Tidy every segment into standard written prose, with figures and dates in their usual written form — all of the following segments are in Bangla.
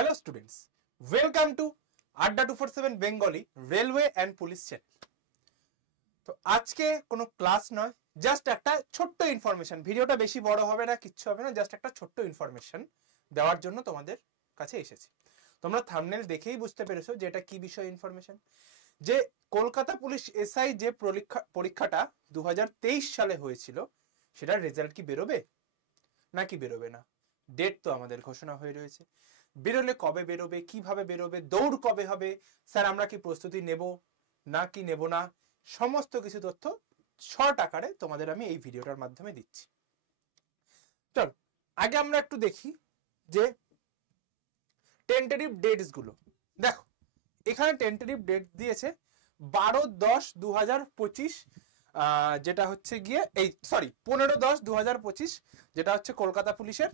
হ্যালো স্টুডেন্টস, ওয়েলকাম টু আড্ডা 247 Bengali railway and police channel. তো আজকে কোনো ক্লাস নয়, জাস্ট একটা ছোট্ট ইনফরমেশন। ভিডিওটা বেশি বড় হবে না, কিচ্ছু হবে না, জাস্ট একটা ছোট্ট ইনফরমেশন দেওয়ার জন্য তোমাদের কাছে এসেছি। তোমরা থাম্বনেল দেখেই বুঝতে পেরেছো যে এটা কি বিষয় ইনফরমেশন। যে কলকাতা পুলিশ এসআই যে পরীক্ষাটা 2023 সালে হয়েছিল, সেটার রেজাল্ট কি বেরোবে নাকি বেরোবে না? ডেট তো আমাদের ঘোষণা হয়ে রয়েছে। বেরোলে কবে বেরোবে, কিভাবে বেরোবে, দৌড় কবে হবে, স্যার আমরা কি প্রস্তুতি নেব না কি নেব না, সমস্ত কিছু তথ্য শর্ট আকারে তোমাদের আমি এই ভিডিওটার মাধ্যমে দিচ্ছি। চল আগে আমরা একটু দেখি যে টেন্টেটিভ ডেটস গুলো। দেখো এখানে টেন্টেটিভ ডেট দিয়েছে 12-10-2025, যেটা হচ্ছে গিয়ে 15-10-2025, যেটা হচ্ছে কলকাতা পুলিশের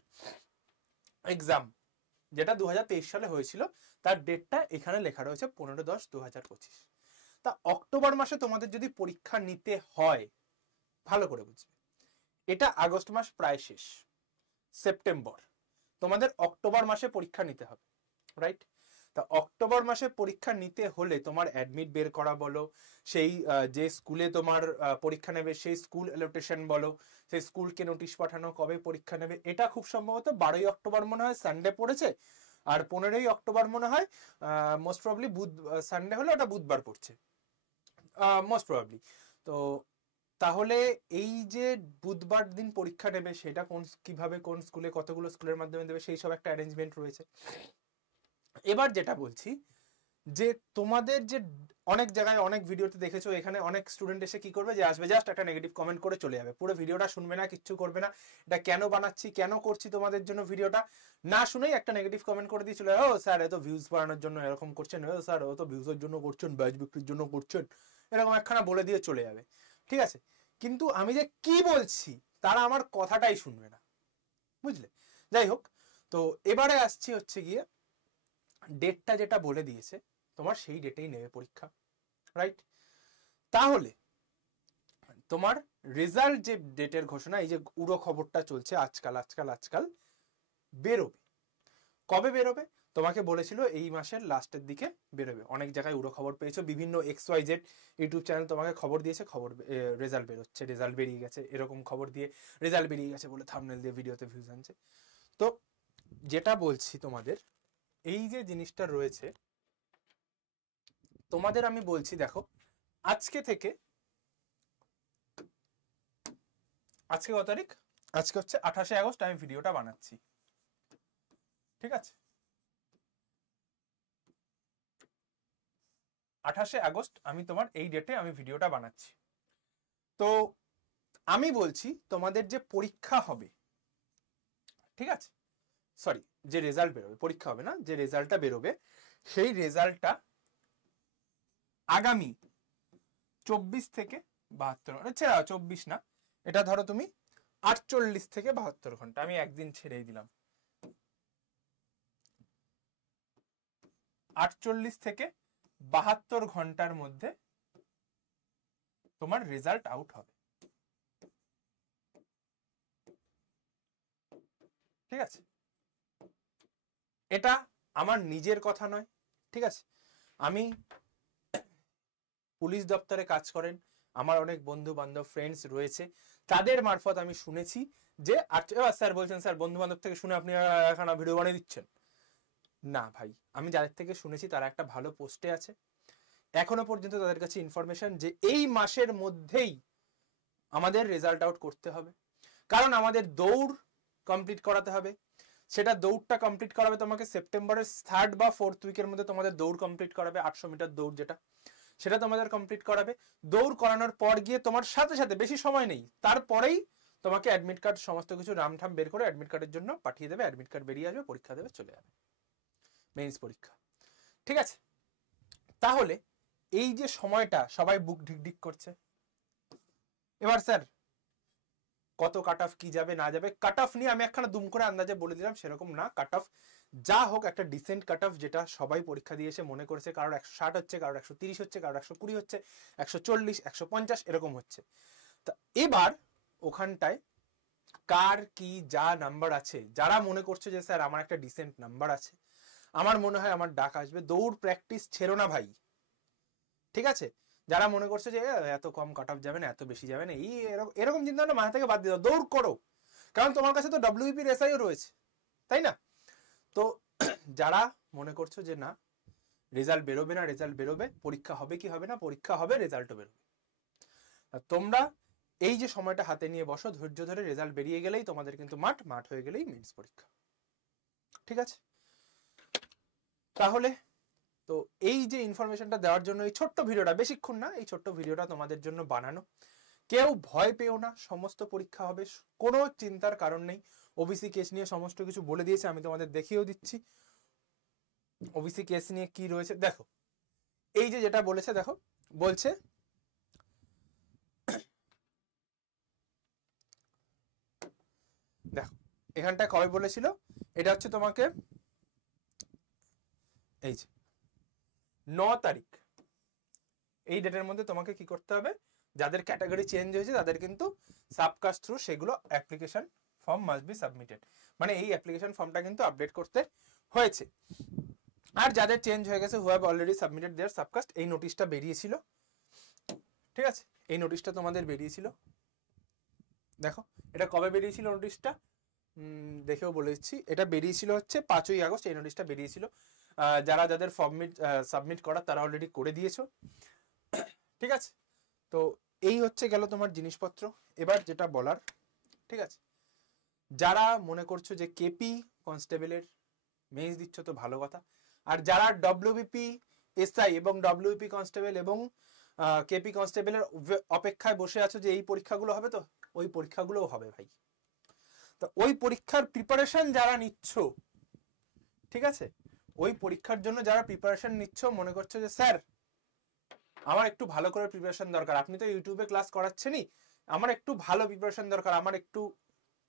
এক্সাম, যেটা 2023 সালে হয়েছিল। তার ডেটটা এখানে লেখা রয়েছে 15-10-2025। তা অক্টোবর মাসে তোমাদের যদি পরীক্ষা নিতে হয়, ভালো করে বুঝবে, এটা আগস্ট মাস প্রায় শেষ, সেপ্টেম্বর, তোমাদের অক্টোবর মাসে পরীক্ষা নিতে হবে, রাইট? তা অক্টোবর মাসে পরীক্ষা নিতে হলে তোমার অ্যাডমিট বের করা বলো, সেই যে স্কুলে তোমার পরীক্ষা নেবে সেই স্কুল অ্যালোটেশন বলো, সেই স্কুলকে নোটিশ পাঠানো কবে পরীক্ষা নেবে, এটা খুব সম্ভবত 12ই অক্টোবর মনে হয় সানডে পড়েছে, আর 15ই অক্টোবর মনে হয় মোস্ট প্রবাবলি সানডে হলে ওটা বুধবার পড়ছে মোস্ট প্রবাবলি। তো তাহলে এই যে বুধবার দিন পরীক্ষা নেবে, সেটা কিভাবে, কোন স্কুলে, কতগুলো স্কুলের মাধ্যমে দেবে, সেই সব একটা অ্যারেঞ্জমেন্ট রয়েছে। এবার যেটা বলছি যে তোমাদের যে অনেক জায়গায় অনেক ভিডিওতে দেখেছো, এখানে অনেক স্টুডেন্ট এসে কি করবে, যে আসবে জাস্ট একটা নেগেটিভ কমেন্ট করে চলে যাবে, পুরো ভিডিওটা শুনবে না, কিচ্ছু করবে না, এটা কেন বানাচ্ছি, কেন করছি তোমাদের জন্য ভিডিওটা, না শুনেই একটা নেগেটিভ কমেন্ট করে দিয়ে চলে যাবে, ও স্যার এত ভিউজ বাড়ানোর জন্য এরকম করছেন, ও স্যার ও তো ভিউজের জন্য করছেন, ব্যাচ বিক্রির জন্য করছেন, এরকম একখানা বলে দিয়ে চলে যাবে। ঠিক আছে, কিন্তু আমি যে কি বলছি তারা আমার কথাটাই শুনবে না, বুঝলে? যাই হোক, তো এবারে আসছি হচ্ছে গিয়ে ডেটটা যেটা বলে দিয়েছে তোমার সেই ডেটেই নেবে পরীক্ষা, রাইট? তাহলে তোমার রেজাল্ট যে ডেটের ঘোষণা, এই যে উড়ো খবরটা চলছে আজকাল বেরোবে। কবে বেরোবে? তোমাকে বলেছিল এই মাসের লাস্টের দিকে বেরোবে। অনেক জায়গায় উড়ো খবর পেয়েছো, বিভিন্ন XYZ ইউটিউব চ্যানেল তোমাকে খবর দিয়েছে, রেজাল্ট বেরোচ্ছে, রেজাল্ট বেরিয়ে গেছে, এরকম খবর দিয়ে রেজাল্ট বেরিয়ে গেছে বলে থাম্বনেল দিয়ে ভিডিওতে ভিউজ আনছে। তো যেটা বলছি তোমাদের, এই যে জিনিসটা রয়েছে তোমাদের আমি বলছি, দেখো আজকে থেকে, আজকে কত তারিখ? আজকে হচ্ছে 28শে আগস্ট আমি ভিডিওটা বানাচ্ছি, ঠিক আছে? 28শে আগস্ট আমি তোমার এই ডেটে আমি ভিডিওটা বানাচ্ছি। তো আমি বলছি তোমাদের যে পরীক্ষা হবে, ঠিক আছে, সরি, যে রেজাল্ট বেরোবে, পরীক্ষা হবে না, যে রেজাল্টটা বেরোবে, সেই রেজাল্টটা আগামী 24 থেকে 72, ছেড়ে 24 না, এটা ধরো তুমি 48 থেকে 72 ঘন্টা, আমি একদিন ছেড়েই দিলাম, 48 থেকে 72 ঘন্টার মধ্যে তোমার রেজাল্ট আউট হবে, ঠিক আছে? এটা আমার নিজের কথা নয়, ঠিক আছে? আমি পুলিশ দপ্তরে কাজ করেন, আমার অনেক বন্ধু বান্ধব ফ্রেন্ডস রয়েছে, তাদের মারফত আমি শুনেছি যে, স্যার বলছেন স্যার বন্ধু বান্ধব থেকে শুনে আপনি এখানে ভিডিও বানিয়ে দিচ্ছেন, না ভাই, আমি যাদের থেকে শুনেছি তারা একটা ভালো পোস্টে আছে, এখনো পর্যন্ত তাদের কাছে ইনফরমেশন যে এই মাসের মধ্যেই আমাদের রেজাল্ট আউট করতে হবে, কারণ আমাদের দৌড় কমপ্লিট করাতে হবে। সেটা দৌড়টা কমপ্লিট করাবে তোমাকে সেপ্টেম্বরের 3rd বা 4th উইকের মধ্যে, তোমাদের দৌড় কমপ্লিট করাবে, 800 মিটার দৌড় যেটা, সেটা তোমাদের কমপ্লিট করাবে। দৌড় করানোর পর গিয়ে তোমার সাথে সাথে, বেশি সময় নেই, তারপরেই তোমাকে অ্যাডমিট কার্ড সমস্ত কিছু রামঠাম বের করে অ্যাডমিট কার্ডের জন্য পাঠিয়ে দেবে, অ্যাডমিট কার্ড বেরিয়ে আসবে, পরীক্ষা দেবে, চলে যাবে, মেইনস পরীক্ষা, ঠিক আছে? তাহলে এই যে সময়টা সবাই বুক ঢিকঢিক করছে, এবার স্যার কত কাট অফ কি যাবে না যাবে, কাট অফ নিয়ে আমি একখানা দুম করে আন্দাজে বলে দিলাম, সেরকম না। কাট অফ যা হোক একটা ডিসেন্ট কাট অফ, যেটা সবাই পরীক্ষা দিয়ে এসে মনে করেছে, কারোর 160 হচ্ছে, কারোর 130 হচ্ছে, কারোর 120 হচ্ছে, 140, 150 এরকম হচ্ছে। তা এবার ওখানটায় কার কি যা নাম্বার আছে, যারা মনে করছে যে স্যার আমার একটা ডিসেন্ট নাম্বার আছে, আমার মনে হয় আমার ডাক আসবে। দৌড় প্র্যাকটিস ছেড়ো না ভাই, ঠিক আছে? যারা মনে করছে যে এত কম কাট অফ যাবে না, এত বেশি যাবে না, এই এরকম চিন্তা ভাবনা মাথা থেকে বাদ দিয়ে দাও, দৌড় করো। কারণ তোমার কাছে তো ডব্লিউবিপির এসআইও রয়েছে, তাই না? তো যারা মনে করছো যে না রেজাল্ট বেরোবে না, রেজাল্ট বেরোবে, পরীক্ষা হবে কি হবে না, পরীক্ষা হবে, রেজাল্টও বেরোবে, তোমরা এই যে সময়টা হাতে নিয়ে বসো, ধৈর্য ধরে, রেজাল্ট বেরিয়ে গেলেই তোমাদের কিন্তু মাঠ হয়ে গেলেই মেন্স পরীক্ষা, ঠিক আছে? তাহলে তো এই যে ইনফরমেশনটা দেওয়ার জন্য এই ছোট্ট ভিডিওটা, বেশিক্ষণ না, এই ছোট্ট ভিডিওটা তোমাদের জন্য বানানো। কেউ ভয় পেও না, সমস্ত পরীক্ষা হবে, কোনো চিন্তার কারণ নেই। ওবিসি কেস নিয়ে সমস্ত কিছু বলে দিয়েছে, আমি তোমাদের দেখিয়েও দিচ্ছি ওবিসি কেস নিয়ে কি রয়েছে। দেখো এই যে যেটা বলেছে, দেখো বলছে দেখো এখানটায় কবে বলেছিল, এটা হচ্ছে তোমাকে এই যে 9 তারিখ, এই ডেটের মধ্যে তোমাকে কি করতে হবে, যাদের ক্যাটাগরি চেঞ্জ হয়েছে তাদের কিন্তু সাবকাস্ট থ্রু সেগুলো application form must be submitted, মানে এই অ্যাপ্লিকেশন ফর্মটা কিন্তু আপডেট করতে হয়েছে। আর যাদের চেঞ্জ হয়ে গেছে who have already submitted their subcaste, এই নোটিশটা বেরিয়েছিল, ঠিক আছে? এই নোটিশটা তোমাদের বেরিয়েছিল, দেখো এটা কবে বেরিয়েছিল নোটিশটা, দেখেও বলে দিচ্ছি, এটা বেরিয়েছিল হচ্ছে 5ই আগস্ট, এই নোটিশটা বেরিয়েছিল। যারা যাদের সাবমিট করা তারা অলরেডি করে দিয়েছো, ঠিক আছে? তো এই হচ্ছে গেল তোমার জিনিসপত্র। এবার যেটা বলার, ঠিক আছে, যারা মনে করছো যে কেপি কনস্টেবলের মেইজ দিচ্ছ তো ভালো কথা, আর যারা ডব্লিউবিপি এসআই এবং ডব্লিউবিপি কনস্টেবল এবং কেপি কনস্টেবলের অপেক্ষায় বসে আছো যে এই পরীক্ষাগুলো হবে, তো ওই পরীক্ষাগুলোও হবে ভাই। তো ওই পরীক্ষার প্রিপারেশন যারা নিচ্ছ, ঠিক আছে, ওই পরীক্ষার জন্য যারা প্রিপারেশন নিচ্ছ, মনে করছো যে স্যার আমার একটু ভালো করে প্রিপারেশন দরকার, আপনি তো ইউটিউবে ক্লাস করাচ্ছেনই, আমার একটু ভালো প্রিপারেশন দরকার, আমার একটু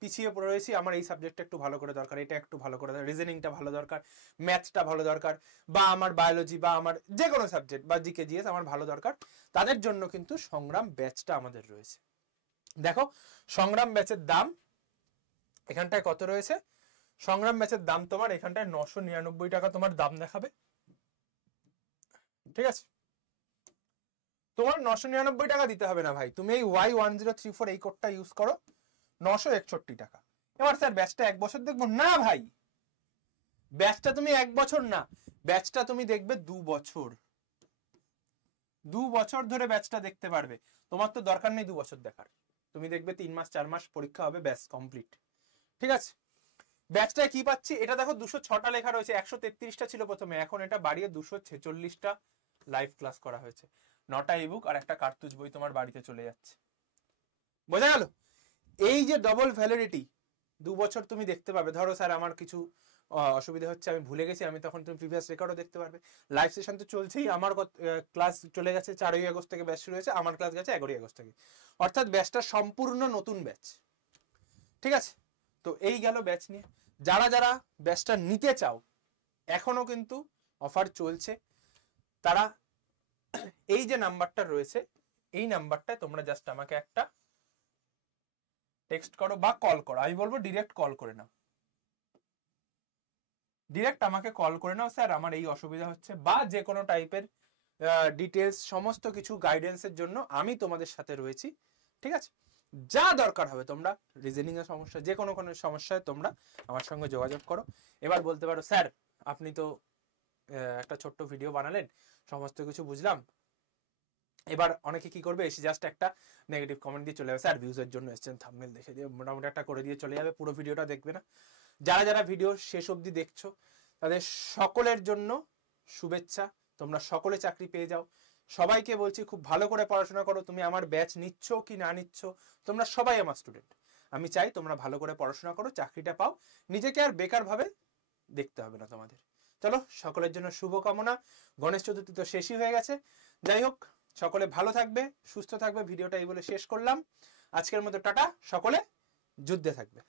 পিছিয়ে পড়ে রয়েছি, আমার এই সাবজেক্টটা একটু ভালো করে দরকার, এটা একটু ভালো করে দরকার, রিজনিংটা ভালো দরকার, ম্যাথটা ভালো দরকার, বা আমার বায়োলজি বা আমার যে কোনো সাবজেক্ট বা জিকে জিএস আমার ভালো দরকার, তাদের জন্য কিন্তু সংগ্রাম ব্যাচটা আমাদের রয়েছে। দেখো সংগ্রাম ব্যাচের দাম এখানটায় কত রয়েছে, সংগ্রাম ব্যাচের দাম তোমার এখানটায় 999 টাকা তোমার দাম দেখাবে, ঠিক আছে? তোমার 999 টাকা দিতে হবে না ভাই, তুমি এই Y1034 এই কোডটা ইউজ করো, 961 টাকা। এবার স্যার ব্যাচটা 1 বছর দেখবো না ভাই, ব্যাচটা তুমি 1 বছর না, ব্যাচটা তুমি দেখবে 2 বছর, 2 বছর ধরে ব্যাচটা দেখতে পারবে। তোমার তো দরকার নেই 2 বছর দেখার, তুমি দেখবে 3 মাস 4 মাস পরীক্ষা হবে, ব্যাচ কমপ্লিট, ঠিক আছে? ব্যাচটায় কি পাচ্ছি, এটা দেখো 206টা লেখা রয়েছে, 133টা ছিল প্রথমে, এখন এটা বাড়িয়ে 246টা লাইভ ক্লাস করা হয়েছে, 9টা ইবুক আর একটা কার্তুজ বই তোমার বাড়িতে চলে যাচ্ছে, বোঝা গেল? এই যে ডবল ভ্যালিডিটি, 2 বছর তুমি দেখতে পাবে। ধরো স্যার আমার কিছু অসুবিধা হচ্ছে, আমি ভুলে গেছি, আমি তখন তুমি প্রিভিয়াস রেকর্ডও দেখতে পারবে। লাইভ সেশন তো চলছেই, আমার ক্লাস চলে গেছে 4ই আগস্ট থেকে ব্যাচ শুরু হয়েছে, আমার ক্লাস গেছে 11ই আগস্ট থেকে, অর্থাৎ ব্যাচটা সম্পূর্ণ নতুন ব্যাচ, ঠিক আছে? তো এই গেল ব্যাচ নিয়ে। যারা যারা ব্যাচটা নিতে চাও এখনো কিন্তু অফার চলছে, তারা এই যে নাম্বারটা রয়েছে এই নাম্বারটায় তোমরা জাস্ট আমাকে একটা টেক্সট করো বা কল করো, আমি বলবো ডিরেক্ট কল করে নাও, ডিরেক্ট আমাকে কল করে নাও, স্যার আমার এই অসুবিধা হচ্ছে, বা যে কোনো টাইপের ডিটেলস সমস্ত কিছু গাইডেন্সের জন্য আমি তোমাদের সাথে রয়েছি, ঠিক আছে? যা দরকার হবে, তোমরা রিজনিং এর সমস্যা, যে কোনো সমস্যায় তোমরা আমার সঙ্গে যোগাযোগ করো। এবার বলতে পারো স্যার আপনি তো একটা ছোট্ট ভিডিও বানালেন, সমস্ত কিছু বুঝলাম, এবার অনেকে কি করবে, এসে জাস্ট একটা নেগেটিভ কমেন্ট দিয়ে চলে যাবে, স্যার ভিউজের জন্য এসেছেন, থাম্বনেল দেখে দিয়ে মোটামুটি একটা করে দিয়ে চলে যাবে, পুরো ভিডিওটা দেখবে না। যারা যারা ভিডিও শেষ অবধি দেখছো তাদের সকলের জন্য শুভেচ্ছা, তোমরা সকলে চাকরি পেয়ে যাও। সবাইকে বলছি খুব ভালো করে পড়াশোনা করো, তুমি আমার ব্যাচ নিচ্ছ কি না নিচ্ছ, তোমরা সবাই আমার স্টুডেন্ট, আমি চাই তোমরা ভালো করে পড়াশোনা করো, চাকরিটা পাও, নিজেকে আর বেকার ভাবে দেখতে হবে না তোমাদের। চলো সকলের জন্য শুভকামনা, গণেশ চতুর্থী তো শেষই হয়ে গেছে, যাই হোক সকলে ভালো থাকবে, সুস্থ থাকবে, ভিডিওটা এই বলে শেষ করলাম, আজকের মতো টাটা, সকলে যুদ্ধে থাকবে।